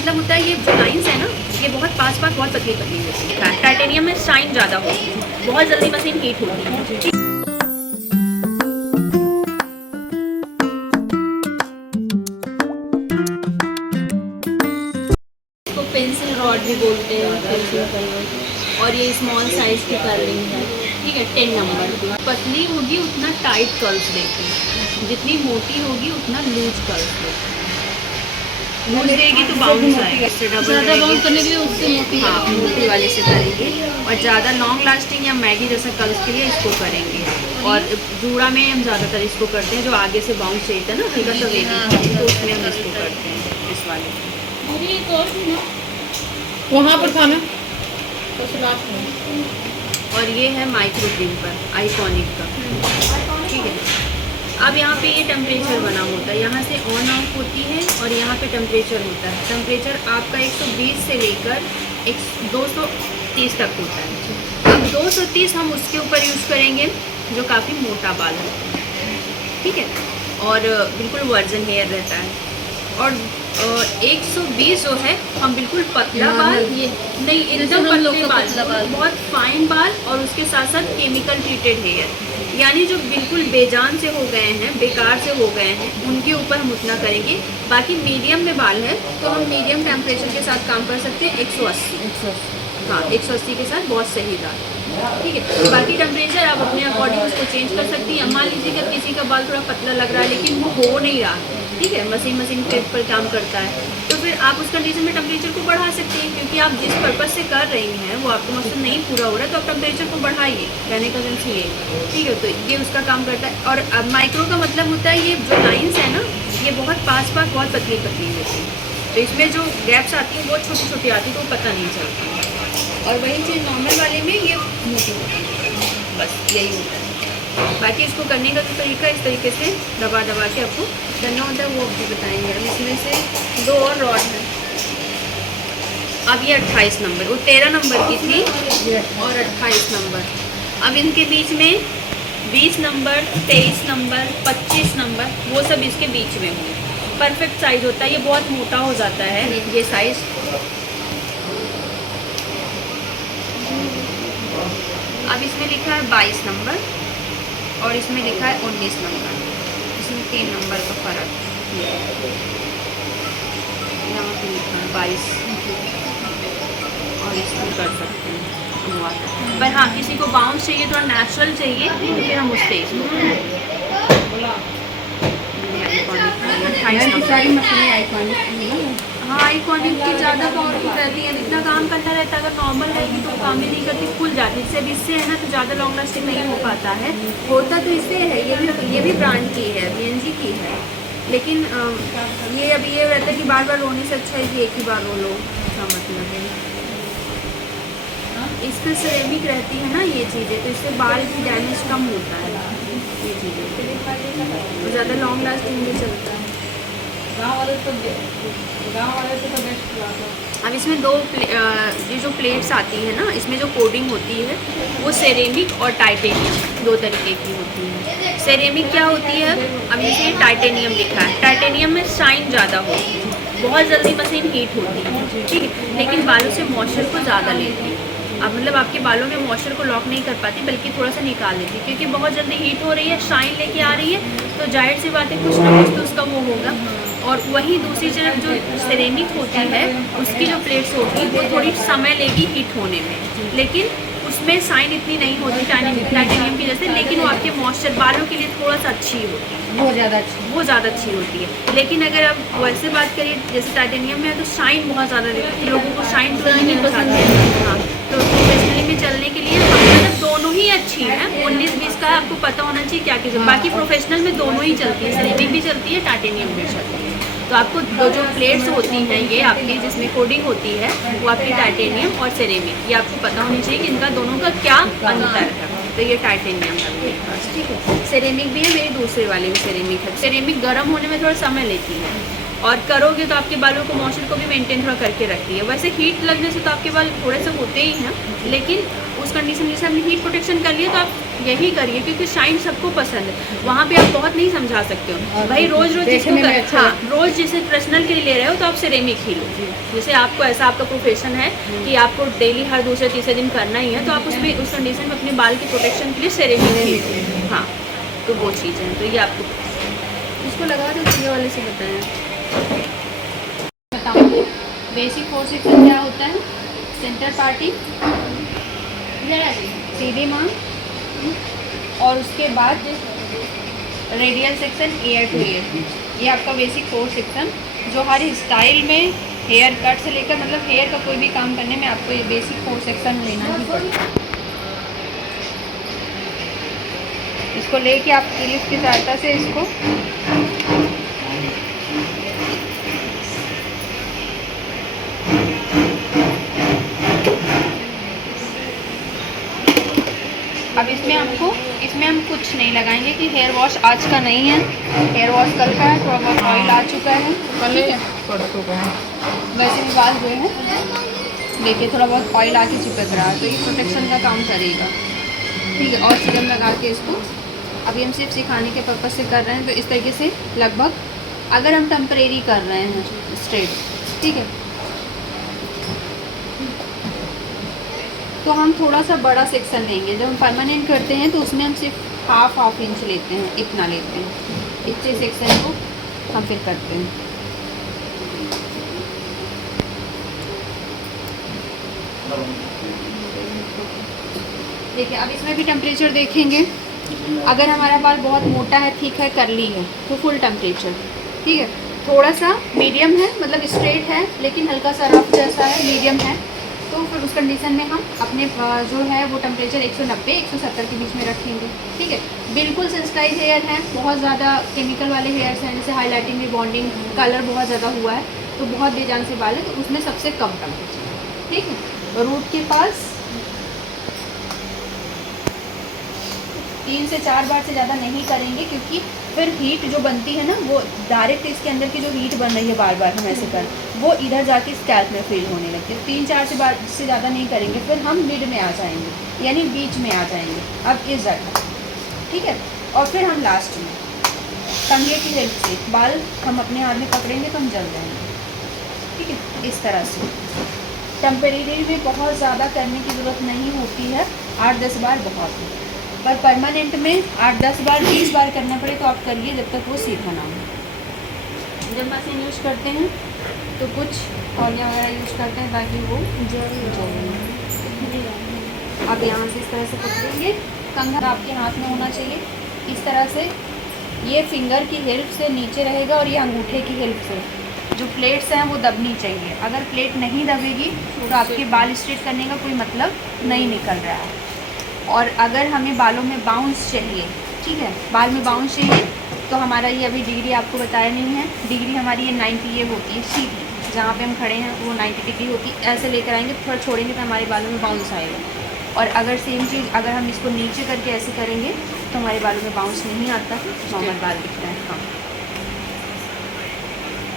मतलब होता है ये जो लाइंस है ना, ये बहुत पास बहुत पतली पतली होती है। टाइटेनियम में शाइन ज़्यादा होती है, बहुत जल्दी मशीन हीट होती है। इसको पेंसिल रॉड भी बोलते हैं, पेंसिल कलर। और ये स्मॉल साइज की कर्लिंग है, ठीक है, 10 नंबर की। पतली होगी उतना टाइट कर्ल्स देती है, जितनी मोटी होगी उतना लूज कर्ल्स देती है। लूज देगी तो बाउंस आएगा, ज़्यादा बाउंस करने के लिए उससे मोटी, हाँ मोटी वाले से करेंगे। और ज़्यादा लॉन्ग लास्टिंग या मैगी जैसा कर्ल्स के लिए इसको करेंगे। और जूड़ा में हम ज़्यादातर इसको करते हैं, जो आगे से बाउंस चाहिए था ना हल्का सा वेवी, तो उसमें हम इसको करते हैं, इस वाले वहाँ पर था ना। और ये है माइक्रो क्रीपर आइकॉनिक का, ठीक है। अब यहाँ पे ये टेम्परेचर बना होता है, यहाँ से ऑन ऑफ होती है और यहाँ पे टेम्परेचर होता है। टेम्परेचर आपका 120 से लेकर 230 तक होता है। अब 230 हम उसके ऊपर यूज़ करेंगे जो काफ़ी मोटा बाल है, ठीक है, और बिल्कुल वर्जन हेयर रहता है। और 120 जो है हम बिल्कुल पतला बाल, ये नहीं एकदम पतले बाल, बहुत फाइन बाल, और उसके साथ साथ केमिकल ट्रीटेड हेयर, यानी जो बिल्कुल बेजान से हो गए हैं, बेकार से हो गए हैं, उनके ऊपर हम उतना करेंगे। बाकी मीडियम में बाल है तो हम मीडियम टेम्परेचर के साथ काम कर सकते हैं, 180, हाँ 180 के साथ बहुत सही दाल, ठीक है। बाकी टेम्परेचर आप अपने अकॉर्डिंग उसको चेंज कर सकती हैं। मान लीजिए कि किसी का बाल थोड़ा पतला लग रहा है लेकिन वो हो नहीं रहा, ठीक है, मशीन पर काम करता है, तो फिर आप उस कंडीशन में टेम्परेचर को बढ़ा सकते हैं, क्योंकि आप जिस पर्पज़ से कर रही हैं वो आपका मकसद नहीं पूरा हो रहा है, तो आप टेम्परेचर को बढ़ाइए, कहने का सेंस ये, ठीक है। तो ये उसका काम करता है। और अब माइक्रो का मतलब होता है ये जो लाइन्स है ना, ये बहुत पास बहुत पतली पतली होती है, तो इसमें जो गैप्स आती हैं बहुत छोटी छोटी आती है, तो पता नहीं चलता। और वही चीज़ नॉर्मल वाले में ये मोटी होती है, बस यही होता है। बाकी इसको करने का जो तरीका इस तरीके से दबा के आपको करना होता है, वो भी बताएंगे। अब इसमें से 2 और रॉड है। अब ये 28 नंबर, वो 13 नंबर की थी और 28 नंबर। अब इनके बीच में 20 नंबर, 23 नंबर, 25 नंबर, वो सब इसके बीच में होंगे। परफेक्ट साइज़ होता है, ये बहुत मोटा हो जाता है ये साइज़। अब इसमें लिखा है 22 नंबर और इसमें लिखा है 19 नंबर, इसमें 3 नंबर का फ़र्क है। यहाँ पे लिखा है 22 और इसमें कर सकते हैं। पर हाँ, किसी को बाउंस चाहिए, थोड़ा नेचुरल चाहिए, तो फिर हम उससे सारी मशीनें आइकॉनिक, हाँ आइकॉनिक की ज़्यादा पावरफुल रहती है, इतना काम करना रहता है। अगर नॉर्मल रहेगी तो काम ही नहीं करती, खुल जाती है। इससे है ना तो ज़्यादा लॉन्ग लास्टिंग नहीं हो पाता है। होता तो इससे है, ये भी ब्रांड की है, BNG की है, लेकिन ये अभी ये रहता है कि बार बार रोने से अच्छा है कि एक ही बार रो लो, ऐसा मतलब है। इस पर सिरेमिक रहती है ना ये चीज़ें, तो इससे बाल भी डैमेज कम होता है, ये चीज़ें ज़्यादा लॉन्ग लास्टिंग भी चलता है। गाँव वाले से तो बेस्ट। अब इसमें ये जो प्लेट्स आती है ना, इसमें जो कोडिंग होती है वो सेरेमिक और टाइटेनियम 2 तरीके की होती है। सेरेमिक क्या होती है, अब इसे टाइटेनियम लिखा है, टाइटेनियम में शाइन ज़्यादा होती है, बहुत जल्दी मशीन हीट होती है, ठीक है, लेकिन बालों से मॉइस्चर को ज़्यादा लेती है। अब मतलब आपके बालों में मॉइस्चर को लॉक नहीं कर पाती, बल्कि थोड़ा सा निकाल देती है, क्योंकि बहुत जल्दी हीट हो रही है, शाइन लेके आ रही है, तो जाहिर सी बात है कुछ ना कुछ तो उसका वो होगा। और वहीं दूसरी तरफ जो सिरेमिक होती है उसकी जो प्लेट्स होगी वो थोड़ी समय लेगी हीट होने में, लेकिन उसमें शाइन इतनी नहीं होती टाइटेनियम की जैसे, लेकिन वो आपके मॉइस्चर बालों के लिए थोड़ा सा अच्छी होती है, वो ज़्यादा अच्छी होती है। लेकिन अगर आप वैसे बात करिए जैसे टाइटेनियम में है तो शाइन बहुत ज़्यादा देती है, लोगों को शाइन तो नहीं पसंद है। हाँ, तो प्रोफेशनली में चलने के लिए मतलब दोनों ही अच्छी है, 19-20 का आपको पता होना चाहिए क्या चीज़। बाकी प्रोफेशनल में दोनों ही चलती है, सिरेमिक भी चलती है, टाइटेनियम भी चलती है। तो आपको जो प्लेट्स होती हैं ये आपकी जिसमें कोडिंग होती है वो आपकी टाइटेनियम और सिरेमिक, ये आपको पता होनी चाहिए कि इनका दोनों का क्या अंतर है। तो ये टाइटेनियम है मेरे पास, ठीक है। सिरेमिक भी है, मेरी दूसरे वाली भी सिरेमिक है। सिरेमिक गर्म होने में थोड़ा समय लेती है, और करोगे तो आपके बालों को मॉइस्चर को भी मेंटेन थोड़ा करके रखती है। वैसे हीट लगने से तो आपके बाल थोड़े से होते ही हैं, लेकिन उस कंडीशन में जैसे आपने हीट प्रोटेक्शन कर लिया तो आप यही करिए, क्योंकि शाइन सबको पसंद है। वहाँ पे आप बहुत नहीं समझा सकते हो भाई, रोज रोज जिसको देखने में अच्छा हाँ रोज जिसे पर्सनल के लिए ले रहे हो तो आप सिरेमिक ही लो। जैसे आपको ऐसा आपका प्रोफेशन है कि आपको डेली हर दूसरे तीसरे दिन करना ही है, तो आप उसमें उस कंडीशन में अपने बाल के प्रोटेक्शन के लिए सिरेमिक ही लो। हाँ, तो वो चीज़ है। तो ये आपको इसको लगा दो, ये वाले से बताएं। बताऊँगी बेसिक 4 सेक्शन क्या होता है। सेंटर पार्टी, सीधी मांग, और उसके बाद radial section year two year. ये आपका बेसिक 4 सेक्शन जो हर स्टाइल में हेयर कट से लेकर मतलब हेयर का कोई भी काम करने में आपको ये बेसिक 4 सेक्शन लेना ही पड़ेगा। इसको लेके आप क्लिप की सहायता से इसको अब इसमें हम कुछ नहीं लगाएंगे कि हेयर वॉश आज का नहीं है, हेयर वॉश कल का है, थोड़ा बहुत ऑयल आ चुका है, ठीक है। वैसे भी बाल जो है देखिए थोड़ा बहुत ऑयल आके चिपक रहा है, तो ये प्रोटेक्शन का काम करेगा, ठीक है। और सीरम लगा के इसको अभी हम सिर्फ सिखाने के पर्पज़ से कर रहे हैं। तो इस तरीके से लगभग अगर हम टेम्परेरी कर रहे हैं स्ट्रेट, ठीक है, तो हम थोड़ा सा बड़ा सेक्शन लेंगे। जब हम परमानेंट करते हैं तो उसमें हम सिर्फ हाफ इंच लेते हैं, इतना लेते हैं। इतने सेक्शन को हम फिर करते हैं। देखिए अब इसमें भी टेम्परेचर देखेंगे। अगर हमारा बाल बहुत मोटा है, थिक है, करली है, तो फुल टेम्परेचर, ठीक है। थोड़ा सा मीडियम है, मतलब स्ट्रेट है लेकिन हल्का सा रफ जैसा है, मीडियम है, तो फिर उस कंडीशन में हम अपने जो है वो टेम्परेचर 190-170 के बीच में रखेंगे, ठीक है। बिल्कुल सेंसिटाइज हेयर है, बहुत ज़्यादा केमिकल वाले हेयर्स हैं, जैसे हाईलाइटिंग, रिबॉन्डिंग, कलर बहुत ज़्यादा हुआ है, तो बहुत बेजान से बाल है, तो उसमें सबसे कम टेम्परेचर, ठीक है। रूट के पास 3 से 4 बार से ज़्यादा नहीं करेंगे, क्योंकि फिर हीट जो बनती है ना, वो डायरेक्ट इसके अंदर की जो हीट बन रही है बार बार हम ऐसे कर, वो इधर जाके स्कैल्प में फील होने लगती है। 3-4 बार से ज़्यादा नहीं करेंगे, फिर हम मिड में आ जाएंगे, यानी बीच में आ जाएंगे, अब इस जगह, ठीक है। और फिर हम लास्ट में कंघे की हेल्प से बाल हम अपने हाथ में पकड़ेंगे तो हम जल जाएंगे, ठीक है। इस तरह से टेम्परेरी में बहुत ज़्यादा करने की ज़रूरत नहीं होती है, 8-10 बार बहुत है, पर परमानेंट में 8-10 बार 20 बार करना पड़े तो आप करिए, जब तक वो सीखा ना हो। जब मशीन यूज़ करते हैं तो कुछ तौलिया वगैरह यूज़ करते हैं ताकि वो जले। आप यहाँ से इस तरह से पकड़ेंगे, कंघा आपके हाथ में होना चाहिए इस तरह से, ये फिंगर की हेल्प से नीचे रहेगा और ये अंगूठे की हेल्प से जो प्लेट्स हैं वो दबनी चाहिए। अगर प्लेट नहीं दबेगी तो आपके बाल स्ट्रेट करने का कोई मतलब नहीं निकल रहा है। और अगर हमें बालों में बाउंस चाहिए, ठीक है, बाल में बाउंस चाहिए, तो हमारा ये अभी डिग्री आपको बताया नहीं है, डिग्री हमारी ये 90 ये होती है सीधी, जहाँ पे हम खड़े हैं वो 90 डिग्री होती है। ऐसे लेकर आएंगे, थोड़ा छोड़ेंगे तो हमारे बालों में बाउंस आएगा। और अगर सेम चीज़ अगर हम इसको नीचे करके ऐसे करेंगे तो हमारे बालों में बाउंस नहीं आता, नॉर्मल बाल दिखता है। हाँ,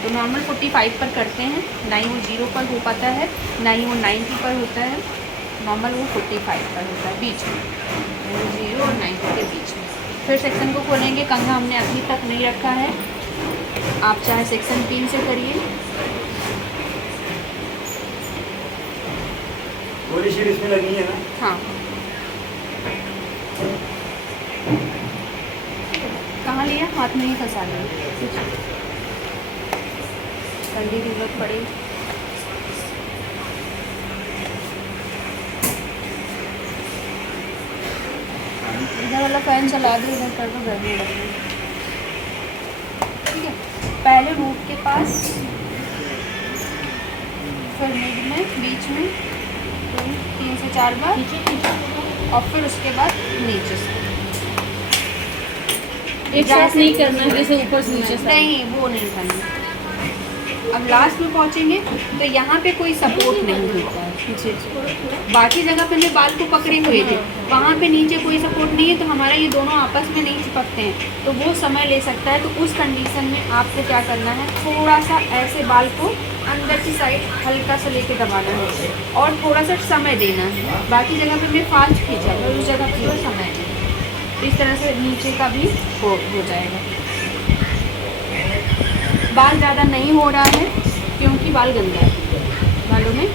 तो नॉर्मल 45 पर करते हैं, ना ही वो 0 पर हो पाता है, ना ही वो 90 पर होता है, नॉर्मल वो 45 पर होता है, बीच में 0 और 90 के बीच में। फिर सेक्शन को खोलेंगे, कंघा हमने अभी तक नहीं रखा है, आप चाहे सेक्शन 3 से करिए। पूरी शीट इसमें लगी है ना? हाँ, कहाँ लिया? हाथ में ही फंसा लिया, ठंडी की जरूरत पड़ी। इधर वाला फैन चला दो, इधर कर दो, गर्मी लग रही है, ठीक है। पहले रूट के पास, फिर मिड में, बीच में 3 से 4 बार, और फिर उसके बाद नीचे से। एक साथ नहीं करना, जैसे ऊपर से नीचे से नहीं, वो नहीं करना। अब लास्ट में पहुंचेंगे तो यहाँ पे कोई सपोर्ट नहीं होता है। बाकी जगह पे मैं बाल को पकड़े हुए थे, वहाँ पे नीचे कोई सपोर्ट नहीं है, तो हमारा ये दोनों आपस में नहीं चिपकते हैं, तो वो समय ले सकता है। तो उस कंडीशन में आपको क्या करना है, थोड़ा सा ऐसे बाल को अंदर की साइड हल्का सा लेके दबाना है और थोड़ा सा समय देना है। बाकी जगह पे मैं फास्ट खींचा, तो उस जगह पर समय देना। तो इस तरह से नीचे का भी हो जाएगा। बाल ज़्यादा नहीं हो रहा है क्योंकि बाल गंदा है, बालों में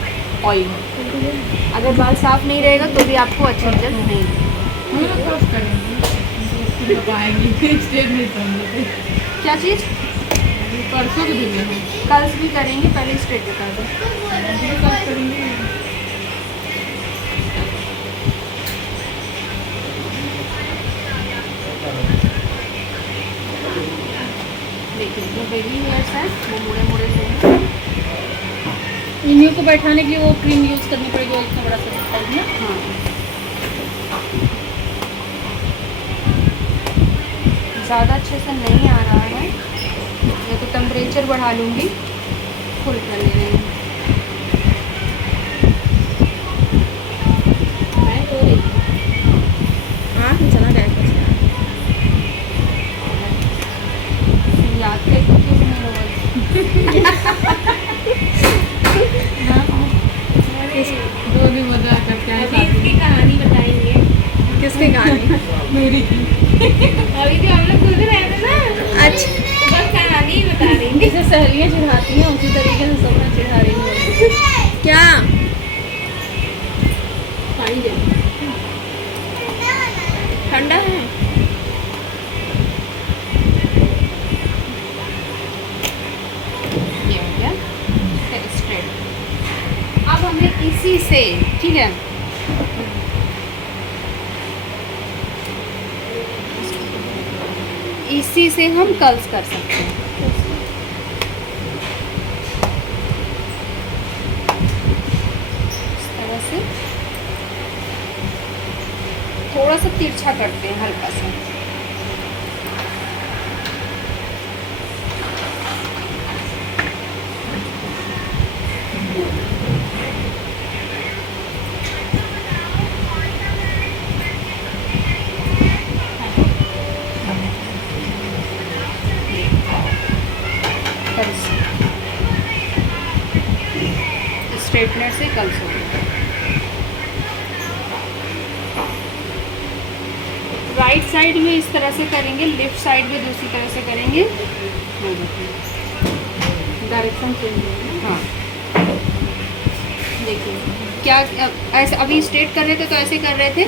ऑयल है। अगर बाल साफ़ नहीं रहेगा तो भी आपको अच्छा रिजल्ट नहीं क्या चीज़ परसों के दिन में कल भी करेंगे, पहले स्ट्रेट बता दो। देखिए जो बेबी हेयर्स हैं वो मुड़े मुड़े से हैं। इन्हीं को बैठाने के लिए वो क्रीम यूज़ करनी पड़ेगी, वो इतना बड़ा सा दिखता है ना। हाँ ज़्यादा अच्छे से नहीं आ रहा है, या तो टेम्परेचर बढ़ा लूँगी, फुल कर ले रही हूँ। चला गया कुछ याद करके क्यों नहीं होगा। दो भी मजा करते हैं अभी इसकी कहानी बताएंगे। किसकी कहानी? मेरी की। अभी जो हम लोग घूम रहे थे ना, अच्छा तो बस कहानी ही बता रही थी। जैसे सहेलियाँ चिढ़ाती हैं उसी तरीके से सब मैं चिढ़ा रही हूँ। क्या पानी दे दो। ठंडा है? ये हो गया स्ट्रेट। अब हमें इसी से, ठीक है, इसी से हम कर्ल्स कर सकते हैं। इस तरह से थोड़ा सा तिरछा करते हैं, हल्का सा। स्ट्रेटनर से कर्ल्स हो गया। राइट साइड में इस तरह से करेंगे, लेफ्ट साइड में दूसरी तरह से करेंगे। डायरेक्शन चेंज होगी। हाँ देखिए क्या ऐसे अभी स्ट्रेट कर रहे थे तो ऐसे कर रहे थे,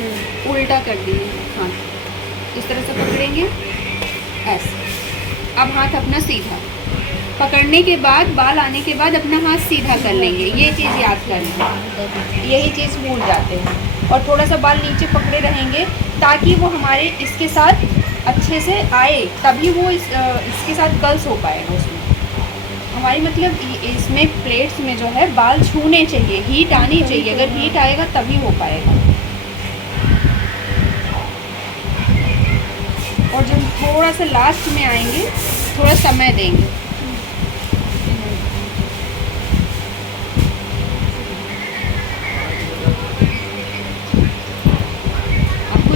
उल्टा कर दिए। हाँ इस तरह से पकड़ेंगे ऐसे। अब हाथ अपना सीधा पकड़ने के बाद, बाल आने के बाद अपना हाथ सीधा कर लेंगे। ये चीज़ याद कर लें, यही चीज़ भूल जाते हैं। और थोड़ा सा बाल नीचे पकड़े रहेंगे ताकि वो हमारे इसके साथ अच्छे से आए, तभी वो इसके साथ कर्ल्स हो पाएगा। उसमें हमारी मतलब इसमें प्लेट्स में जो है बाल छूने चाहिए, हीट आनी चाहिए। अगर हीट आएगा तभी हो पाएगा। और जब थोड़ा सा लास्ट में आएंगे, थोड़ा समय देंगे।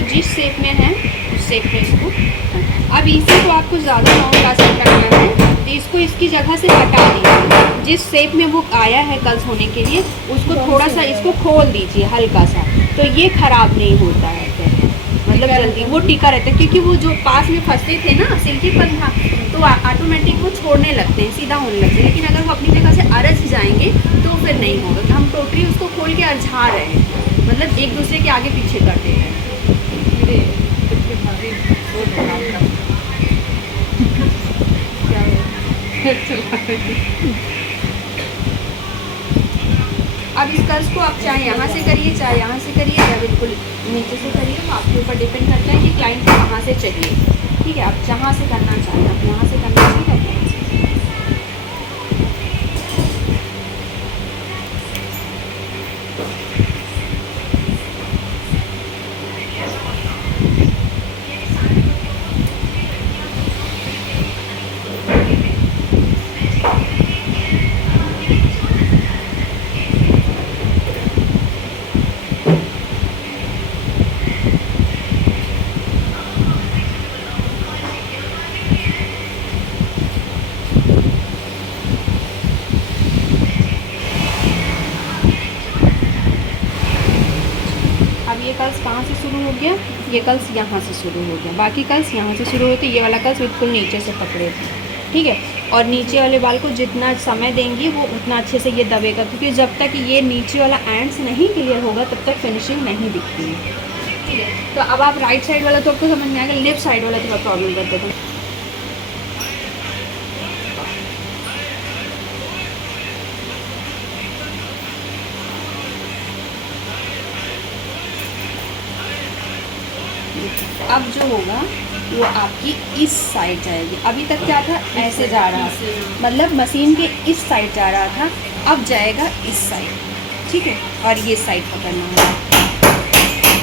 जिस शेप में है उस शेप में इसको। अब इसी को आपको ज़्यादा लॉन्ग लास्टिंग रखना है तो इसको इसकी जगह से हटा दीजिए। जिस शेप में वो आया है कर्ल्स होने के लिए, उसको थोड़ा सा इसको खोल दीजिए हल्का सा, तो ये ख़राब नहीं होता है फिर, मतलब जल्दी वो टिका रहता है। क्योंकि वो जो पास में फंसते थे ना सिल्की पर था, तो ऑटोमेटिक वो छोड़ने लगते हैं, सीधा होने लगते हैं। लेकिन अगर वो अपनी जगह से अरझ जाएंगे तो फिर नहीं होगा। हम टोटली उसको खोल के अरझा रहे हैं, मतलब एक दूसरे के आगे पीछे करते हैं। अब इस कर्ल्स को आप चाहे यहाँ से करिए, चाहे यहाँ से करिए, या बिल्कुल नीचे से करिए, तो आपके ऊपर डिपेंड करता है कि क्लाइंट को कहाँ से चाहिए। ठीक है, आप जहाँ से करना चाहें, आप यहाँ से करना चाहिए। कल्स कहाँ से शुरू हो गया, ये कल्स यहाँ से शुरू हो गया, बाकी कल्स यहाँ से शुरू होते, ये वाला कल्स बिल्कुल नीचे से पकड़े थे, ठीक है। और नीचे वाले बाल को जितना समय देंगी वो उतना अच्छे से ये दबेगा, क्योंकि जब तक ये नीचे वाला एंड्स नहीं क्लियर होगा तब तक फिनिशिंग नहीं दिखती है, ठीक है। तो अब आप राइट साइड वाला तो आपको समझ में आएगा, लेफ्ट साइड वाला थोड़ा प्रॉब्लम करते थे। अब जो होगा वो आपकी इस साइड जाएगी। अभी तक क्या था, ऐसे जा रहा था, मतलब मशीन के इस साइड जा रहा था, अब जाएगा इस साइड, ठीक है। और ये साइड पकड़ना होगा,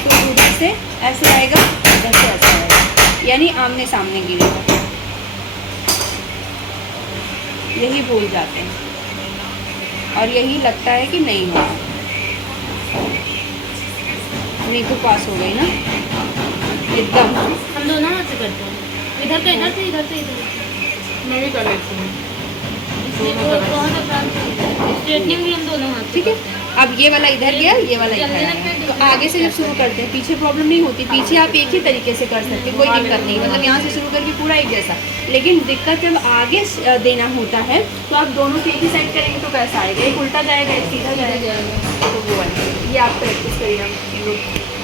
तो उधर से ऐसे आएगा, इधर से ऐसे आएगा, यानी आमने सामने गिरेगा। यही भूल जाते हैं और यही लगता है कि नहीं होगा। नहीं तो पास हो गई ना एकदम। हम दोनों हाथ से करते हैं, इधर से इधर से, इधर से इधर। मैं भी कर लेती हूँ। इसलिए वो बहुत आसान है। स्ट्रेटनिंग भी हम दोनों हाथ से ठीक है, करते हैं। अब ये वाला इधर गया, ये वाला इधर आया, तो आगे से जब शुरू करते हैं पीछे प्रॉब्लम नहीं होती, पीछे आप एक ही तरीके से कर सकते हैं, कोई दिक्कत नहीं, मतलब यहाँ से शुरू करके पूरा एक जैसा। लेकिन दिक्कत जब आगे देना होता है तो आप दोनों से एक ही साइड करेंगे तो कैसा आएगा, एक उल्टा जाएगा, एक सीधा जाएगा, तो वो वाला ये आप प्रैक्टिस करिए।